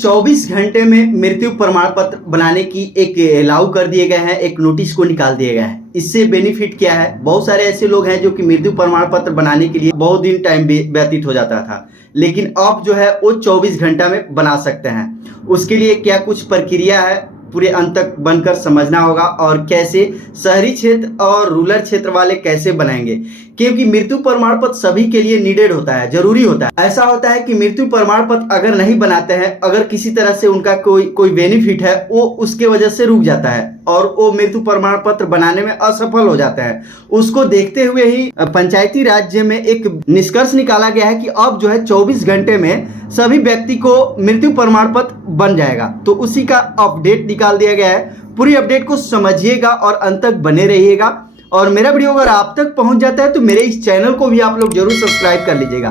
24 घंटे में मृत्यु प्रमाण पत्र बनाने की एक लागू कर दिए गए हैं, एक नोटिस को निकाल दिया गया है। इससे बेनिफिट क्या है? बहुत सारे ऐसे लोग हैं जो कि मृत्यु प्रमाण पत्र बनाने के लिए बहुत दिन टाइम व्यतीत हो जाता था, लेकिन अब जो है वो 24 घंटा में बना सकते हैं। उसके लिए क्या कुछ प्रक्रिया है, पूरे अंत तक बनकर समझना होगा। और कैसे शहरी क्षेत्र और रूरल क्षेत्र वाले कैसे बनाएंगे, क्योंकि मृत्यु प्रमाण पत्र सभी के लिए नीडेड होता है, जरूरी होता है। ऐसा होता है कि मृत्यु प्रमाण पत्र अगर नहीं बनाते हैं, अगर किसी तरह से उनका कोई बेनिफिट है, वो उसके वजह से रुक जाता है और वो मृत्यु प्रमाण पत्र बनाने में असफल हो जाता है। उसको देखते हुए ही पंचायती राज्य में एक निष्कर्ष निकाला गया है कि अब जो है 24 घंटे में सभी व्यक्ति को मृत्यु प्रमाण पत्र बन जाएगा। तो उसी का अपडेट निकाल दिया गया है। पूरी अपडेट को समझिएगा और अंत तक बने रहिएगा। और मेरा वीडियो अगर आप तक पहुंच जाता है तो मेरे इस चैनल को भी आप लोग जरूर सब्सक्राइब कर लीजिएगा,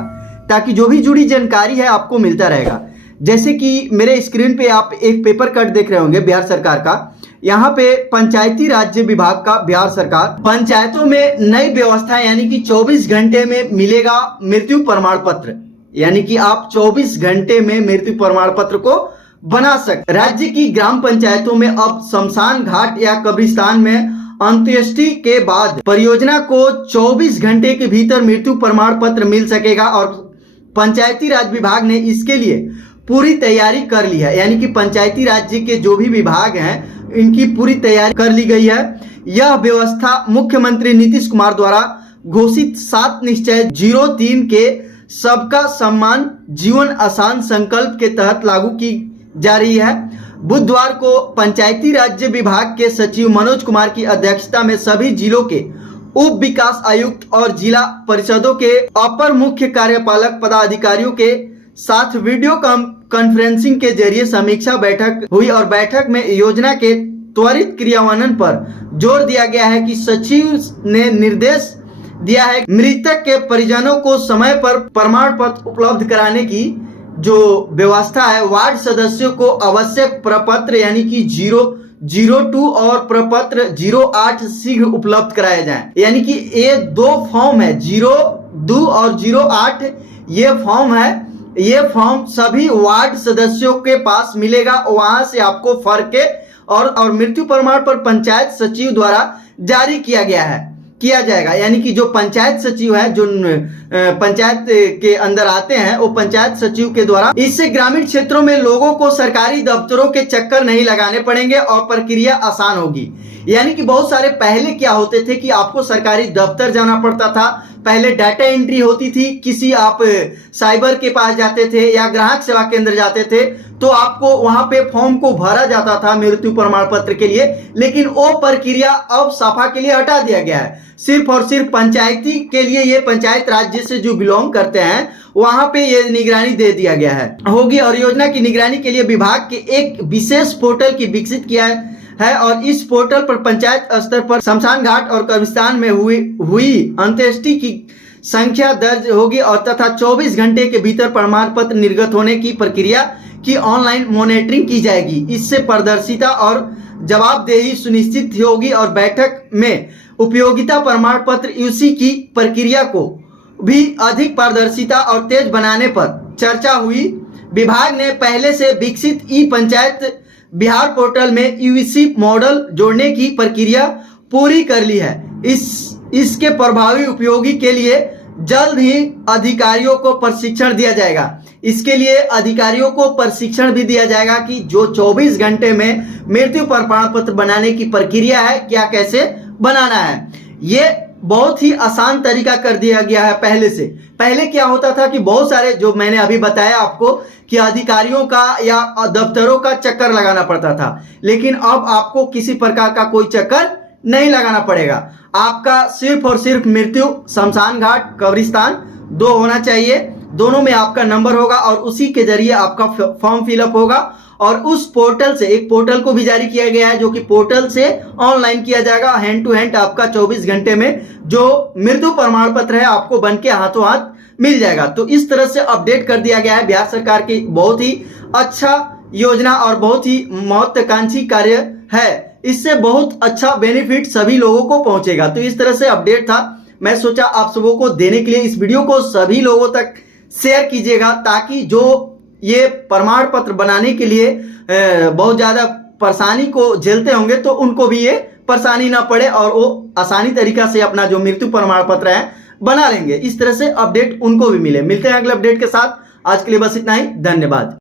ताकि जो भी जुड़ी जानकारी है आपको मिलता रहेगा। जैसे कि मेरे स्क्रीन पे आप एक पेपर कट देख रहे होंगे बिहार सरकार का। यहाँ पे पंचायती राज्य विभाग का बिहार सरकार पंचायतों में नई व्यवस्था, यानी कि 24 घंटे में मिलेगा मृत्यु प्रमाण पत्र, यानी कि आप 24 घंटे में मृत्यु प्रमाण पत्र को बना सकते। राज्य की ग्राम पंचायतों में अब शमशान घाट या कब्रिस्तान में अंत्येष्टि के बाद परियोजना को 24 घंटे के भीतर मृत्यु प्रमाण पत्र मिल सकेगा। और पंचायती राज विभाग ने इसके लिए पूरी तैयारी कर ली है, यानी कि पंचायती राज्य के जो भी विभाग हैं इनकी पूरी तैयारी कर ली गई है। यह व्यवस्था मुख्यमंत्री नीतीश कुमार द्वारा घोषित 7 निश्चय 03 के सबका सम्मान जीवन आसान संकल्प के तहत लागू की जा रही है। बुधवार को पंचायती राज्य विभाग के सचिव मनोज कुमार की अध्यक्षता में सभी जिलों के उप विकास आयुक्त और जिला परिषदों के अपर मुख्य कार्यपालक पदाधिकारियों के साथ वीडियो कॉन्फ्रेंसिंग के जरिए समीक्षा बैठक हुई। और बैठक में योजना के त्वरित क्रियान्वयन पर जोर दिया गया है कि सचिव ने निर्देश दिया है मृतक के परिजनों को समय पर प्रमाण पत्र उपलब्ध कराने की जो व्यवस्था है, वार्ड सदस्यों को आवश्यक प्रपत्र यानी कि 002 और प्रपत्र 08 शीघ्र उपलब्ध कराए जाएं। यानी कि ये 2 फॉर्म है, 02 और 08 ये फॉर्म है। ये फॉर्म सभी वार्ड सदस्यों के पास मिलेगा, वहां से आपको फर्क के और मृत्यु प्रमाण पर पंचायत सचिव द्वारा जारी किया जाएगा। यानी कि जो पंचायत सचिव है, जो पंचायत के अंदर आते हैं, वो पंचायत सचिव के द्वारा। इससे ग्रामीण क्षेत्रों में लोगों को सरकारी दफ्तरों के चक्कर नहीं लगाने पड़ेंगे और प्रक्रिया आसान होगी। यानी कि बहुत सारे पहले क्या होते थे कि आपको सरकारी दफ्तर जाना पड़ता था, पहले डाटा एंट्री होती थी, किसी आप साइबर के पास जाते थे या ग्राहक सेवा केंद्र जाते थे तो आपको वहां पे फॉर्म को भरा जाता था मृत्यु प्रमाण पत्र के लिए। लेकिन वो प्रक्रिया अब सफा के लिए हटा दिया गया है। सिर्फ और सिर्फ पंचायती के लिए, ये पंचायत राज्य से जो बिलोंग करते हैं वहां पे ये निगरानी दे दिया गया होगी। और योजना की निगरानी के लिए विभाग के एक विशेष पोर्टल की विकसित किया है और इस पोर्टल पर पंचायत स्तर पर शमशान घाट और कब्रिस्तान में हुई अंत्येष्टि की संख्या दर्ज होगी और तथा 24 घंटे के भीतर प्रमाण पत्र निर्गत होने की प्रक्रिया की ऑनलाइन मॉनिटरिंग की जाएगी। इससे पारदर्शिता और जवाबदेही सुनिश्चित होगी। और बैठक में उपयोगिता प्रमाण पत्र यूसी की प्रक्रिया को भी अधिक पारदर्शिता और तेज बनाने पर चर्चा हुई। विभाग ने पहले से विकसित ई पंचायत बिहार पोर्टल में यूसी मॉडल जोड़ने की प्रक्रिया पूरी कर ली है। इसके प्रभावी उपयोगी के लिए जल्द ही अधिकारियों को प्रशिक्षण दिया जाएगा। इसके लिए अधिकारियों को प्रशिक्षण भी दिया जाएगा कि जो 24 घंटे में मृत्यु प्रमाण पत्र बनाने की प्रक्रिया है, क्या कैसे बनाना है। ये बहुत ही आसान तरीका कर दिया गया है पहले से। पहले क्या होता था कि बहुत सारे, जो मैंने अभी बताया आपको, कि अधिकारियों का या दफ्तरों का चक्कर लगाना पड़ता था, लेकिन अब आपको किसी प्रकार का कोई चक्कर नहीं लगाना पड़ेगा। आपका सिर्फ और सिर्फ मृत्यु शमशान घाट कब्रिस्तान 2 होना चाहिए, दोनों में आपका नंबर होगा और उसी के जरिए आपका फॉर्म फिलअप होगा। और उस पोर्टल से, एक पोर्टल को भी जारी किया गया है जो कि पोर्टल से ऑनलाइन किया जाएगा। हैंड टू हैंड आपका 24 घंटे में जो मृत्यु प्रमाण पत्र है आपको बन के हाथों हाथ मिल जाएगा। तो इस तरह से अपडेट कर दिया गया है बिहार सरकार की। बहुत ही अच्छा योजना और बहुत ही महत्वाकांक्षी कार्य है। इससे बहुत अच्छा बेनिफिट सभी लोगों को पहुंचेगा। तो इस तरह से अपडेट था, मैं सोचा आप सबों को देने के लिए। इस वीडियो को सभी लोगों तक शेयर कीजिएगा ताकि जो ये प्रमाण पत्र बनाने के लिए बहुत ज़्यादा परेशानी को झेलते होंगे, तो उनको भी ये परेशानी ना पड़े और वो आसानी तरीका से अपना जो मृत्यु प्रमाण पत्र है बना लेंगे। इस तरह से अपडेट उनको भी मिले। मिलते हैं अगले अपडेट के साथ। आज के लिए बस इतना ही। धन्यवाद।